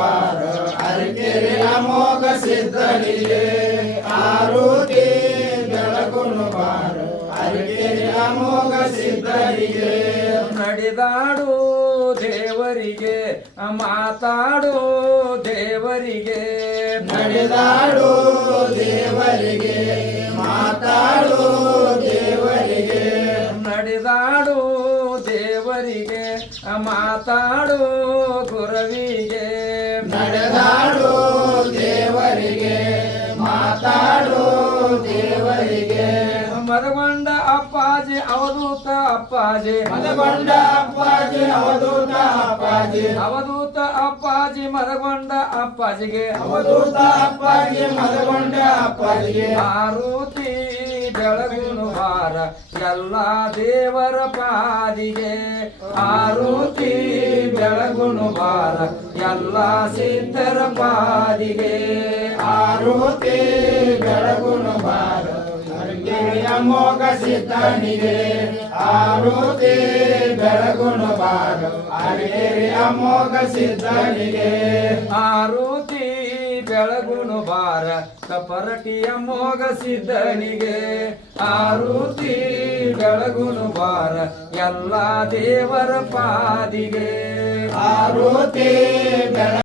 ಬಾರ ಅರಕೆರೆ ಅಮೋಘ ಸಿದ್ಧನಿಗೆ ಆರುತಿ ಬೆಳಗುನು ಬಾರ ಅರಕೆರೆ ಅಮೋಘ ಸಿದ್ಧನಿಗೆ ನಡೆದಾಡು ದೇವರಿಗೆ ಮಾತಾಡು ದೇವರಿಗೆ ನಡೆದಾಡು ದೇವರಿಗೆ ಮಾತಾಡು ದೇವರಿಗೆ ನಡೆದಾಡು ದೇವರಿಗೆ ಮಾತಾಡು ಗುರವಿಗೆ ನಡೆದಾಡು ದೇವರಿಗೆ ಮಾತಾಡು ದೇವರಿಗೆ ಮದಗೊಂಡ ಅಪ್ಪಾಜಿ ಅವಧೂತ ಅಪ್ಪಾಜಿ ಮದಗೊಂಡ ಅಪ್ಪಾಜಿ ಅವಧೂತ ಅಪ್ಪಾಜಿ ಅವಧೂತ ಅಪ್ಪಾಜಿ ಮದಗೊಂಡ ಅಪ್ಪಾಜಿಗೆ ಅವಧೂತ ಅಪ್ಪಾಜಿ ಮದಗೊಂಡ ಅಪ್ಪಾಜಿಗೆ ಆರುತಿ ಬೆಳಗುನು ಬಾರ ಎಲ್ಲ ದೇವರ ಪಾದಿಗೆ ಆರುತಿ ಬೆಳಗುನು ಬಾರ ಎಲ್ಲ ಸಿದ್ಧರ ಪಾದಿಗೆ ಆರುತಿ ಬೆಳಗುನು ಬಾರ ಅರಕೆರೆ ಅಮೋಘ ಸಿದ್ಧನಿಗೆ ಆರುತಿ ಬೆಳಗುನು ಬಾರ ಅರಕೆರೆ ಅಮೋಘ ಸಿದ್ಧನಿಗೆ ಆರುತಿ ಬೆಳಗುನು ಬಾರ ಕಪರಟಿಯ ಮೋಗ ಸಿದ್ಧನಿಗೆ ಆರುತಿ ಬೆಳಗುನು ಬಾರ ಎಲ್ಲ ದೇವರ ಪಾದಿಗೆ ಆರುತಿ ಬೆಳ